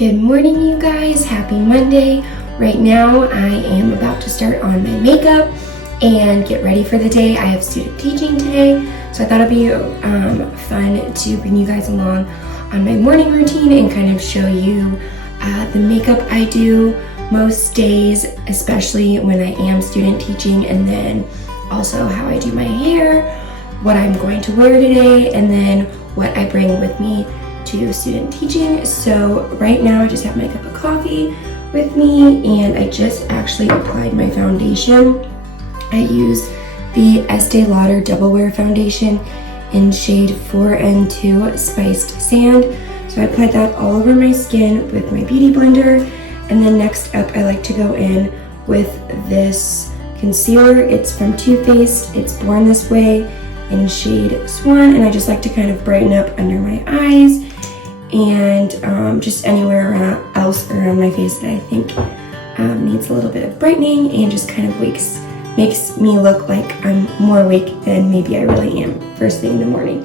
Good morning, you guys. Happy Monday. Right now, I am about to start on my makeup and get ready for the day. I have student teaching today, so I thought it'd be fun to bring you guys along on my morning routine and kind of show you the makeup I do most days, especially when I am student teaching, and then also how I do my hair, what I'm going to wear today, and then what I bring with me to student teaching. So right now I just have my cup of coffee with me, and I just actually applied my foundation. I use the Estee Lauder Double Wear Foundation in shade 4N2 Spiced Sand. So I applied that all over my skin with my beauty blender. And then next up, I like to go in with this concealer. It's from Too Faced. It's Born This Way in shade Swan, and I just like to kind of brighten up under my eyes and just anywhere else around my face that I think needs a little bit of brightening, and just kind of makes me look like I'm more awake than maybe I really am first thing in the morning.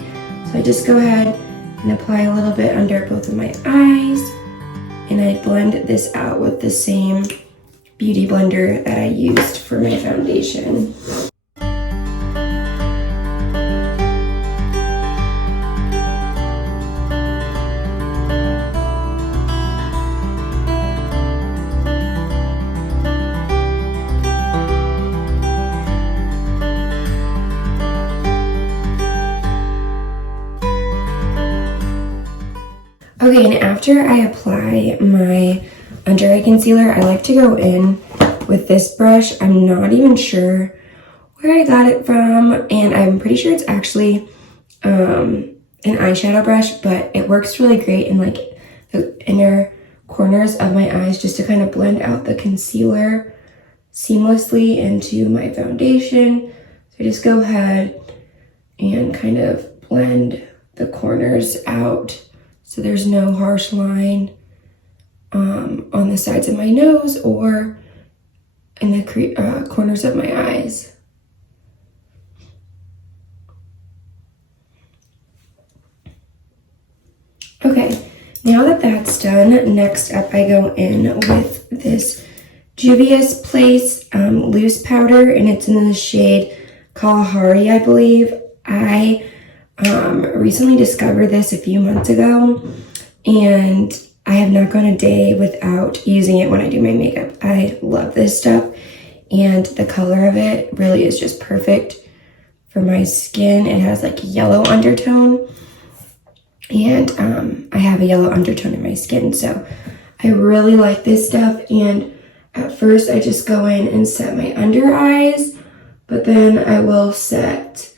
So I just go ahead and apply a little bit under both of my eyes, and I blend this out with the same beauty blender that I used for my foundation. Okay, and after I apply my under eye concealer, I like to go in with this brush. I'm not even sure where I got it from, and I'm pretty sure it's actually an eyeshadow brush, but it works really great in like the inner corners of my eyes just to kind of blend out the concealer seamlessly into my foundation. So I just go ahead and kind of blend the corners out so there's no harsh line on the sides of my nose or in the corners of my eyes. Okay, now that that's done, next up I go in with this Juvia's Place loose powder, and it's in the shade Kalahari, I believe. I recently discovered this a few months ago, and I have not gone a day without using it when I do my makeup. I love this stuff, and the color of it really is just perfect for my skin. It has like a yellow undertone, and I have a yellow undertone in my skin, so I really like this stuff. And at first I just go in and set my under eyes, but then I will set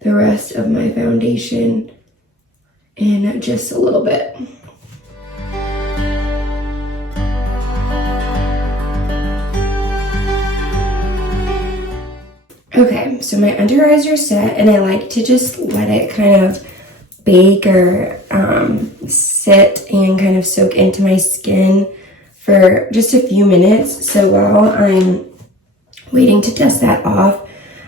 the rest of my foundation in just a little bit. Okay, so my under eyes are set, and I like to just let it kind of bake or sit and kind of soak into my skin for just a few minutes. So while I'm waiting to dust that off,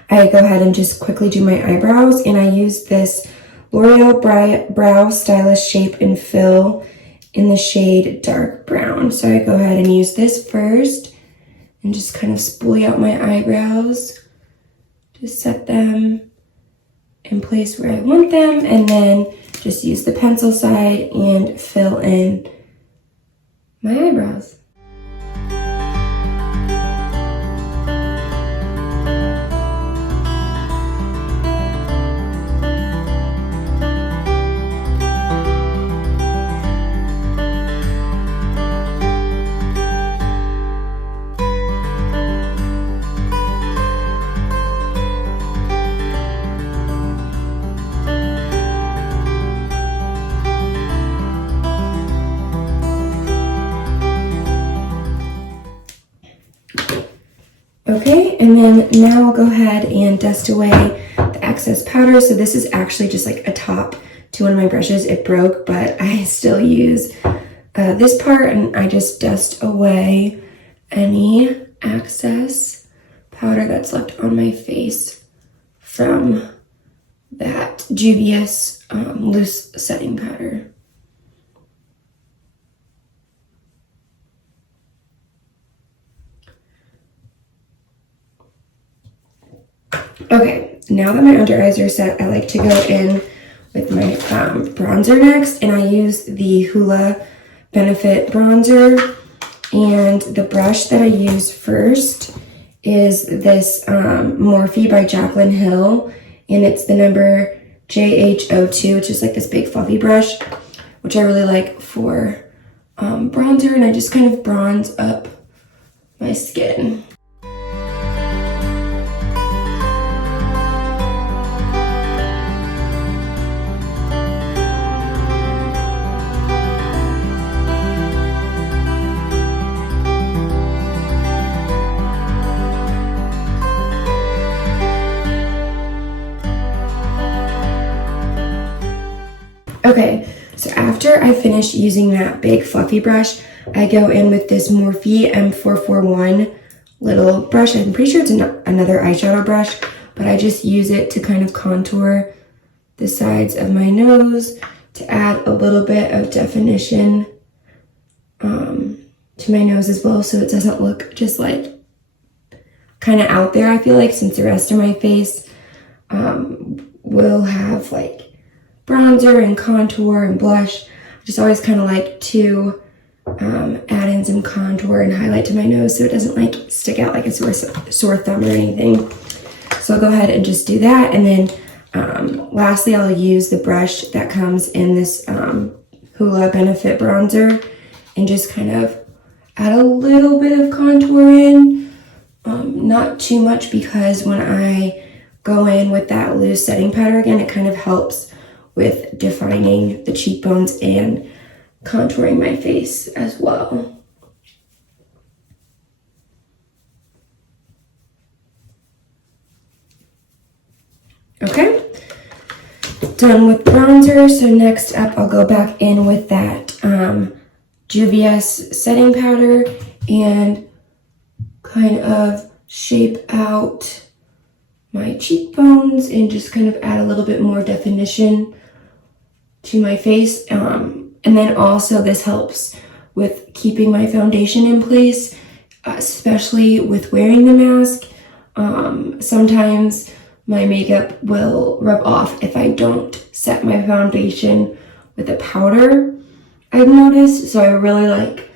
I go ahead and just quickly do my eyebrows, and I use this L'Oreal Brow Stylist Shape and Fill in the shade Dark Brown. So I go ahead and use this first and just kind of spoolie out my eyebrows. Just set them in place where I want them, and then just use the pencil side and fill in my eyebrows. Okay, and then now I'll go ahead and dust away the excess powder. So this is actually just like a top to one of my brushes. It broke, but I still use this part, and I just dust away any excess powder that's left on my face from that Juvia's loose setting powder. Okay, now that my under eyes are set, I like to go in with my bronzer next, and I use the Hoola Benefit Bronzer. And the brush that I use first is this Morphe by Jaclyn Hill, and it's the number JH02, which is like this big fluffy brush, which I really like for bronzer, and I just kind of bronze up my skin. Okay, so after I finish using that big fluffy brush, I go in with this Morphe M441 little brush. I'm pretty sure it's another eyeshadow brush, but I just use it to kind of contour the sides of my nose to add a little bit of definition to my nose as well, so it doesn't look just like kind of out there, I feel like, since the rest of my face will have like bronzer and contour and blush. I just always kind of like to add in some contour and highlight to my nose so it doesn't like stick out like a sore thumb or anything. So I'll go ahead and just do that, and then lastly I'll use the brush that comes in this Hoola Benefit Bronzer and just kind of add a little bit of contour in, not too much, because when I go in with that loose setting powder again, it kind of helps with defining the cheekbones and contouring my face as well. Okay, done with bronzer. So next up, I'll go back in with that Juvia's setting powder and kind of shape out my cheekbones and just kind of add a little bit more definition to my face. And then also this helps with keeping my foundation in place, especially with wearing the mask. Sometimes my makeup will rub off if I don't set my foundation with a powder, I've noticed. So I really like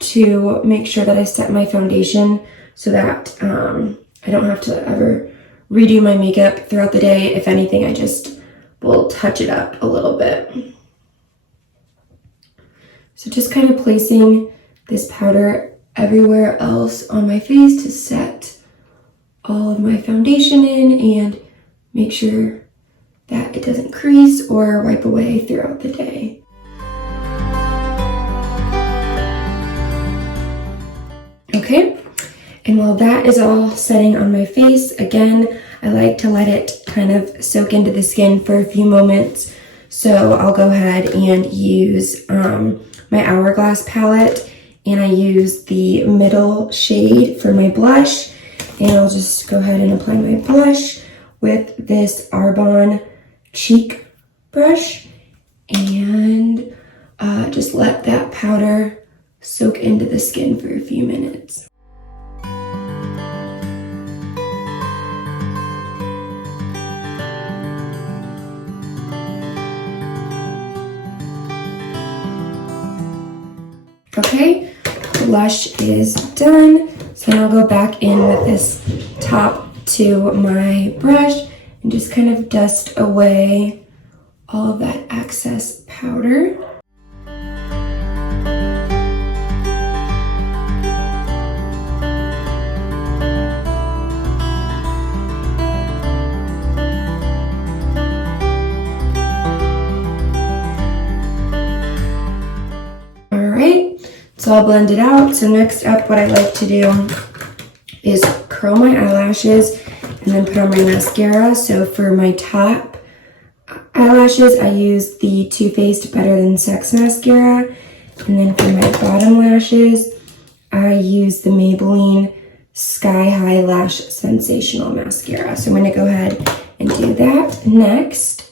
to make sure that I set my foundation so that I don't have to ever redo my makeup throughout the day. If anything, I just will touch it up a little bit. So just kind of placing this powder everywhere else on my face to set all of my foundation in and make sure that it doesn't crease or wipe away throughout the day. Okay, and while that is all setting on my face, again, I like to let it kind of soak into the skin for a few moments. So I'll go ahead and use my Hourglass palette, and I use the middle shade for my blush, and I'll just go ahead and apply my blush with this Arbonne cheek brush, and just let that powder soak into the skin for a few minutes. Okay, blush is done. So now I'll go back in with this top to my brush and just kind of dust away all of that excess powder. So I'll blend it out. So next up, what I like to do is curl my eyelashes and then put on my mascara. So for my top eyelashes, I use the Too Faced Better Than Sex mascara. And then for my bottom lashes, I use the Maybelline Sky High Lash Sensational mascara. So I'm going to go ahead and do that next.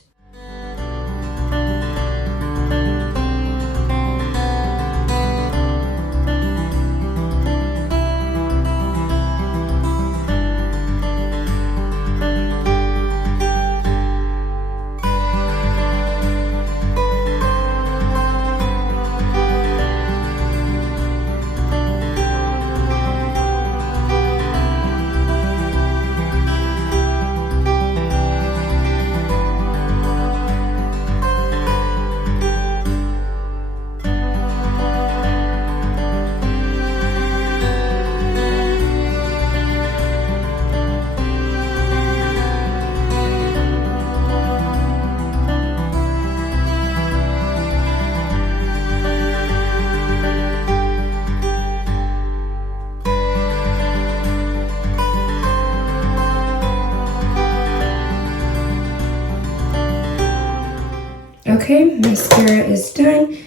Okay, mascara is done.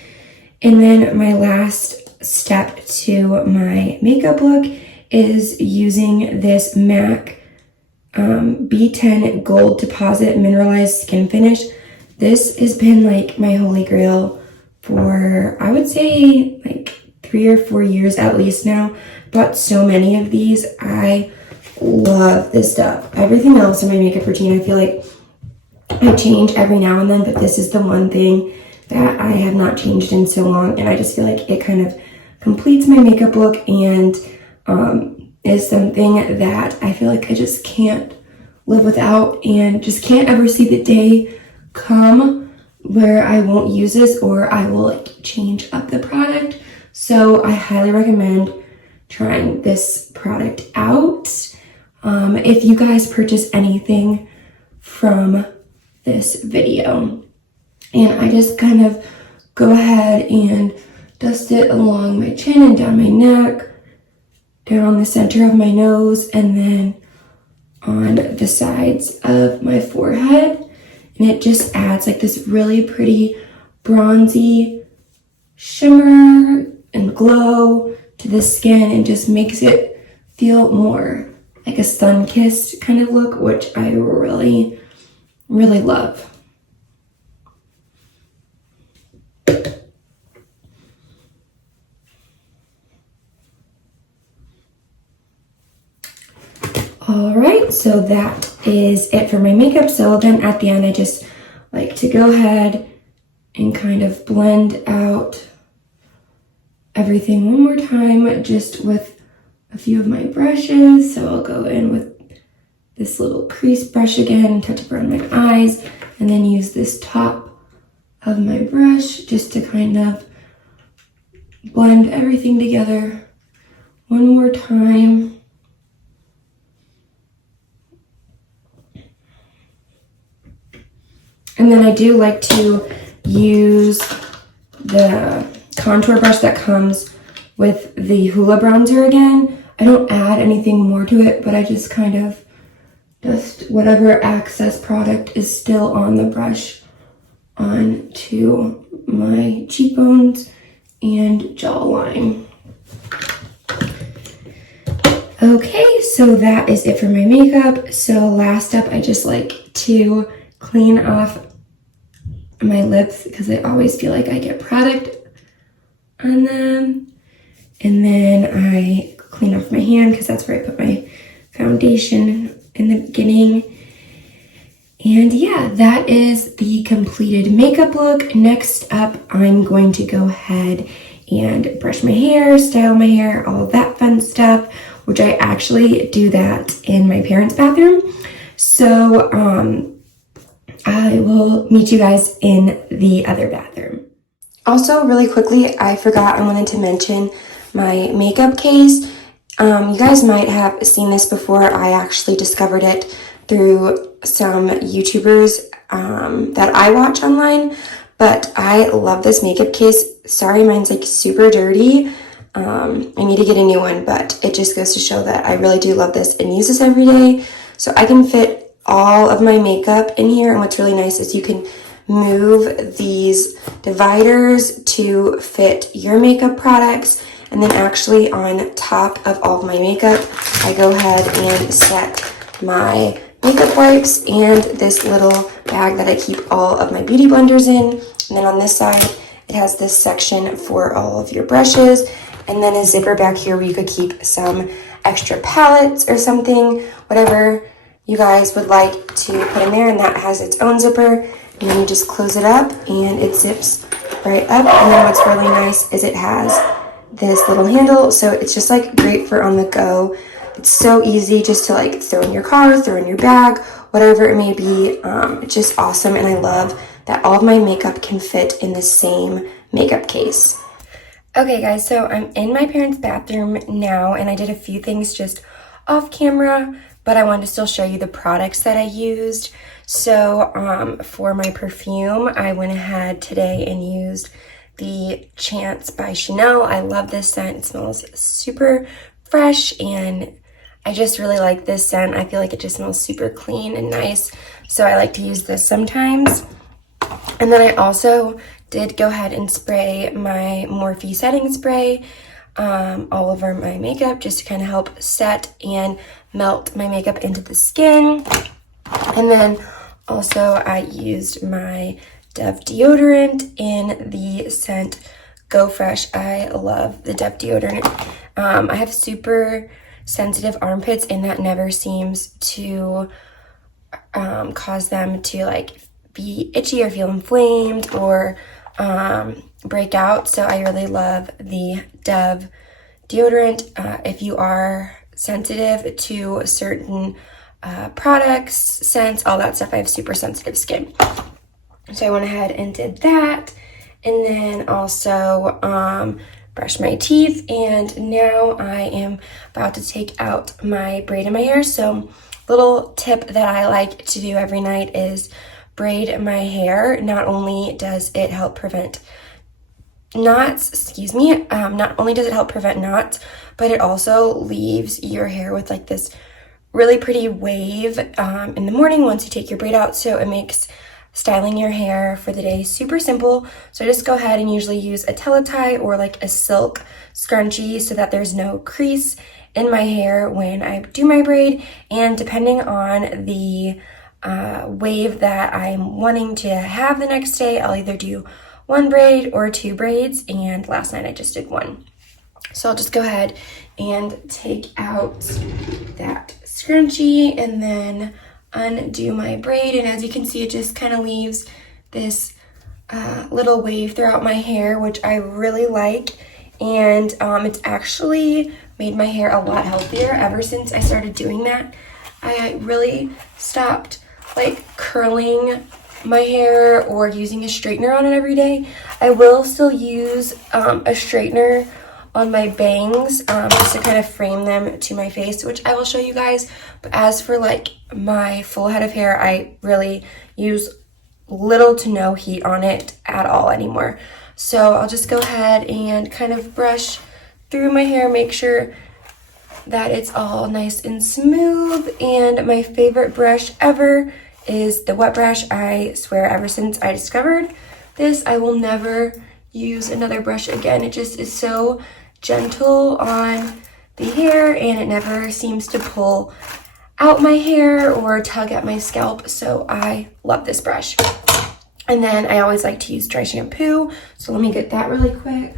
And then my last step to my makeup look is using this MAC B10 Gold Deposit Mineralized Skin Finish. This has been like my holy grail for, I would say, like 3 or 4 years at least now. Bought so many of these. I love this stuff. Everything else in my makeup routine, I feel like I change every now and then, but this is the one thing that I have not changed in so long, and I just feel like it kind of completes my makeup look and is something that I feel like I just can't live without and just can't ever see the day come where I won't use this or I will like change up the product. So I highly recommend trying this product out. If you guys purchase anything from this video, and I just kind of go ahead and dust it along my chin and down my neck, down the center of my nose, and then on the sides of my forehead. And it just adds like this really pretty bronzy shimmer and glow to the skin and just makes it feel more like a sun-kissed kind of look, which I really, really love. Alright, so that is it for my makeup. So then at the end, I just like to go ahead and kind of blend out everything one more time, just with a few of my brushes. So I'll go in with this little crease brush again and touch it around my eyes, and then use this top of my brush just to kind of blend everything together one more time. And then I do like to use the contour brush that comes with the Hoola bronzer again. I don't add anything more to it, but I just kind of dust whatever excess product is still on the brush onto my cheekbones and jawline. Okay, so that is it for my makeup. So last up, I just like to clean off my lips because I always feel like I get product on them. And then I clean off my hand because that's where I put my foundation in the beginning. And yeah, that is the completed makeup look. Next up, I'm going to go ahead and brush my hair, style my hair, all of that fun stuff, which I actually do that in my parents' bathroom. So I will meet you guys in the other bathroom. Also, really quickly, I forgot I wanted to mention my makeup case. You guys might have seen this before. I actually discovered it through some YouTubers that I watch online, but I love this makeup case. Sorry, mine's like super dirty. I need to get a new one, but it just goes to show that I really do love this and use this every day. So I can fit all of my makeup in here, and what's really nice is you can move these dividers to fit your makeup products. And then actually on top of all of my makeup, I go ahead and set my makeup wipes and this little bag that I keep all of my beauty blenders in. And then on this side, it has this section for all of your brushes, and then a zipper back here where you could keep some extra palettes or something, whatever you guys would like to put in there. And that has its own zipper, and then you just close it up and it zips right up. And then what's really nice is it has this little handle, so it's just like great for on the go. It's so easy just to like throw in your car, throw in your bag, whatever it may be. It's just awesome, and I love that all of my makeup can fit in the same makeup case. Okay guys, so I'm in my parents' bathroom now, and I did a few things just off camera, but I wanted to still show you the products that I used. So for my perfume, I went ahead today and used the Chance by Chanel. I love this scent. It smells super fresh, and I just really like this scent. I feel like it just smells super clean and nice, so I like to use this sometimes. And then I also did go ahead and spray my Morphe setting spray all over my makeup just to kind of help set and melt my makeup into the skin. And then also I used my Dove deodorant in the scent Go Fresh. I love the Dove deodorant. I have super sensitive armpits, and that never seems to cause them to like be itchy or feel inflamed or break out. So I really love the Dove deodorant. If you are sensitive to certain products, scents, all that stuff, I have super sensitive skin. So I went ahead and did that. And then also brushed my teeth, and now I am about to take out my braid in my hair. So little tip that I like to do every night is braid my hair. Not only does it help prevent knots, not only does it help prevent knots, but it also leaves your hair with like this really pretty wave in the morning once you take your braid out. So it makes styling your hair for the day super simple. So I just go ahead and usually use a teletie or like a silk scrunchie so that there's no crease in my hair when I do my braid. And depending on the wave that I'm wanting to have the next day, I'll either do one braid or two braids, and last night I just did one. So I'll just go ahead and take out that scrunchie and then undo my braid, and as you can see, it just kind of leaves this little wave throughout my hair, which I really like. And it's actually made my hair a lot healthier ever since I started doing that. I really stopped like curling my hair or using a straightener on it every day. I will still use a straightener on my bangs just to kind of frame them to my face, which I will show you guys. But as for like my full head of hair, I really use little to no heat on it at all anymore. So I'll just go ahead and kind of brush through my hair, make sure that it's all nice and smooth. And my favorite brush ever is the wet brush. I swear ever since I discovered this, I will never use another brush again. It just is so gentle on the hair, and it never seems to pull out my hair or tug at my scalp. So I love this brush. And then I always like to use dry shampoo. So let me get that really quick.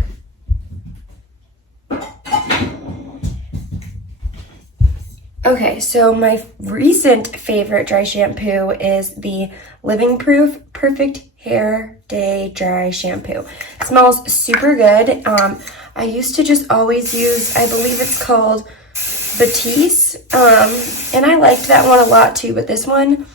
Okay, so my recent favorite dry shampoo is the Living Proof Perfect Hair Day Dry Shampoo. It smells super good. I used to just always use, I believe it's called Batiste, and I liked that one a lot too, but this one,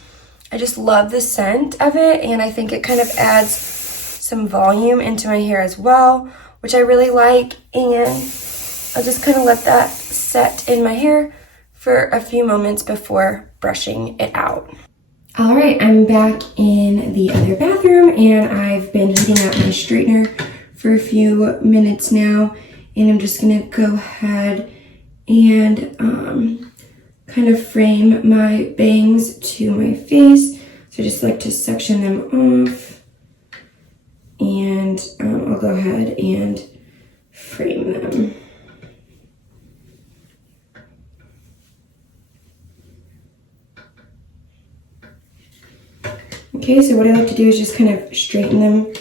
I just love the scent of it, and I think it kind of adds some volume into my hair as well, which I really like. And I'll just kind of let that set in my hair for a few moments before brushing it out. All right, I'm back in the other bathroom, and I've been heating up my straightener for a few minutes now, and I'm just gonna go ahead and kind of frame my bangs to my face. So I just like to section them off, and I'll go ahead and frame them. Okay, so what I like to do is just kind of straighten them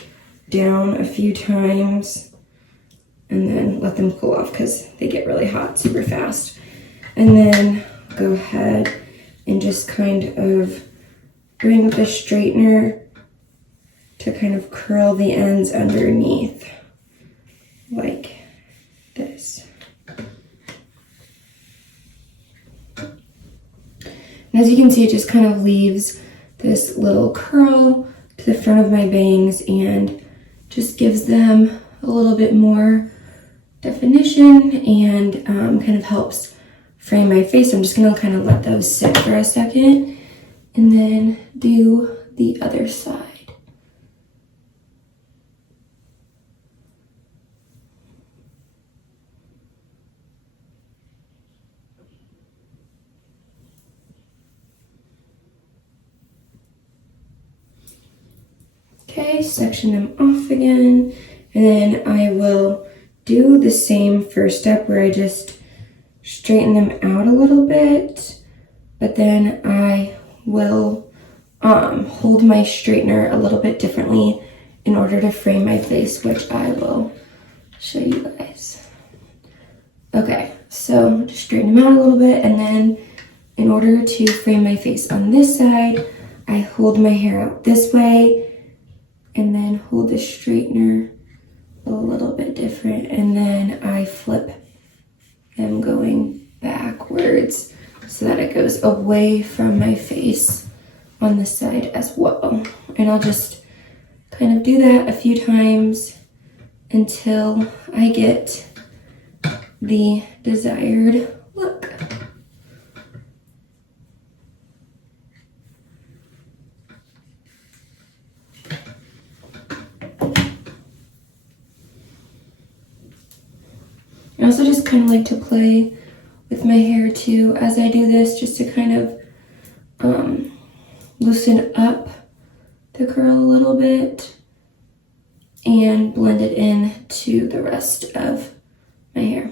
down a few times and then let them cool off because they get really hot super fast. And then go ahead and just kind of bring the straightener to kind of curl the ends underneath like this. And as you can see, it just kind of leaves this little curl to the front of my bangs and just gives them a little bit more definition and kind of helps frame my face. I'm just gonna kind of let those sit for a second and then do the other side. section them off again, and then I will do the same first step where I just straighten them out a little bit, but then I will hold my straightener a little bit differently in order to frame my face, which I will show you guys. Okay, so just straighten them out a little bit, and then in order to frame my face on this side, I hold my hair out this way and then hold the straightener a little bit different, and then I flip them going backwards so that it goes away from my face on this side as well. And I'll just kind of do that a few times until I get the desired look. I also just kind of like to play with my hair too as I do this, just to kind of loosen up the curl a little bit and blend it in to the rest of my hair.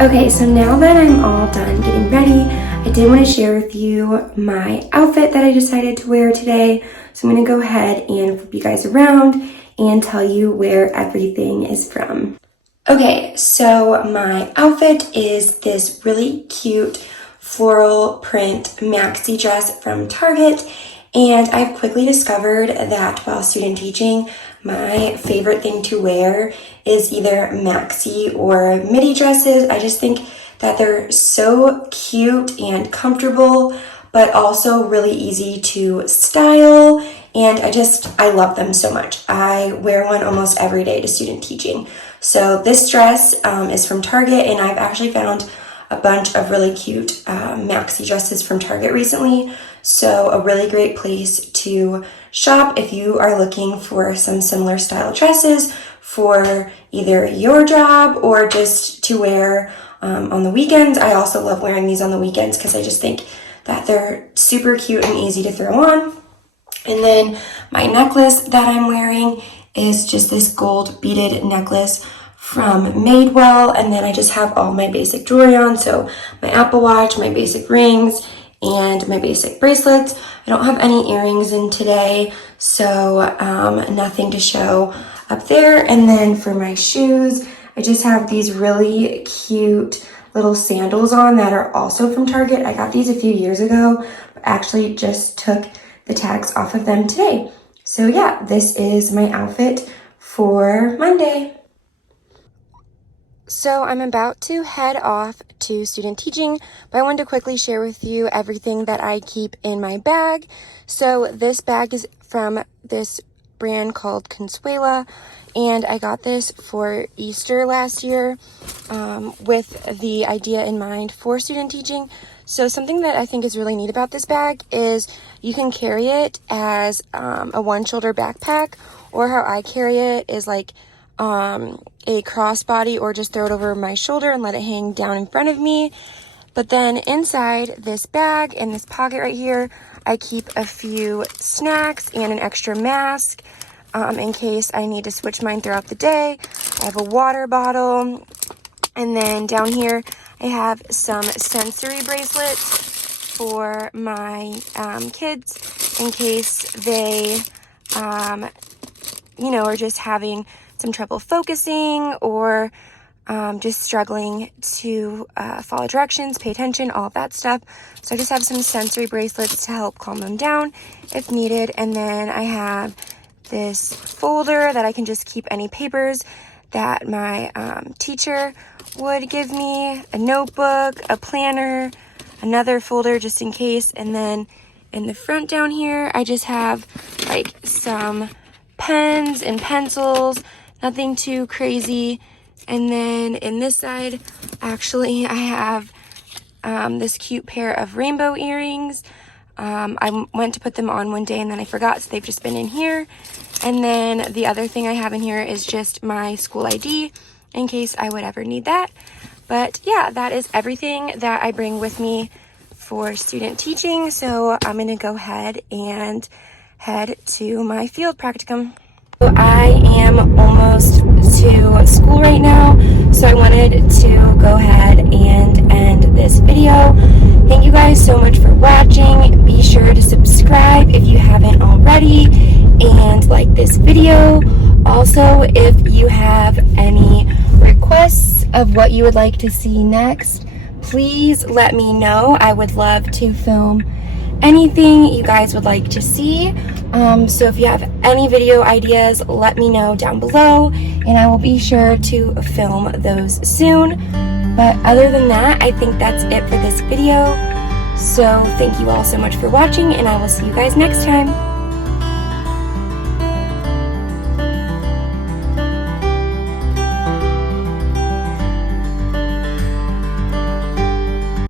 Okay, so now that I'm all done getting ready, I did want to share with you my outfit that I decided to wear today. So I'm going to go ahead and flip you guys around and tell you where everything is from. Okay, so my outfit is this really cute floral print maxi dress from Target. And I've quickly discovered that while student teaching, my favorite thing to wear is either maxi or midi dresses. I just think that they're so cute and comfortable, but also really easy to style. And I love them so much. I wear one almost every day to student teaching. So this dress is from Target, and I've actually found a bunch of really cute maxi dresses from Target recently. So a really great place to shop if you are looking for some similar style dresses for either your job or just to wear on the weekends. I also love wearing these on the weekends because I just think that they're super cute and easy to throw on. And then my necklace that I'm wearing is just this gold beaded necklace from Madewell, and then I just have all my basic jewelry on, so my Apple Watch, my basic rings, and my basic bracelets. I don't have any earrings in today, so nothing to show up there. And then for my shoes, I just have these really cute little sandals on that are also from Target. I got these a few years ago, but actually just took the tags off of them today. So yeah, this is my outfit for Monday. So I'm about to head off to student teaching, but I wanted to quickly share with you everything that I keep in my bag. So this bag is from this brand called Consuela, and I got this for Easter last year with the idea in mind for student teaching. So something that I think is really neat about this bag is you can carry it as a one-shoulder backpack, or how I carry it is like a crossbody, or just throw it over my shoulder and let it hang down in front of me. But then inside this bag, in this pocket right here, I keep a few snacks and an extra mask in case I need to switch mine throughout the day. I have a water bottle, and then down here I have some sensory bracelets for my kids in case they are just having some trouble focusing, or just struggling to follow directions, pay attention, all of that stuff. So I just have some sensory bracelets to help calm them down if needed. And then I have this folder that I can just keep any papers that my teacher would give me, a notebook, a planner, another folder just in case. And then in the front down here, I just have like some pens and pencils, nothing too crazy. And then in this side, actually, I have this cute pair of rainbow earrings. I went to put them on one day and then I forgot, so they've just been in here. And then the other thing I have in here is just my school ID in case I would ever need that. But yeah, that is everything that I bring with me for student teaching. So I'm gonna go ahead and head to my field practicum. So I am almost to school right now, so I wanted to go ahead and end this video. Thank you guys so much for watching. Be sure to subscribe if you haven't already and like this video. Also, if you have any requests of what you would like to see next, please let me know. I would love to film anything you guys would like to see. So if you have any video ideas, let me know down below and I will be sure to film those soon. But other than that, I think that's it for this video. So thank you all so much for watching and I will see you guys next time.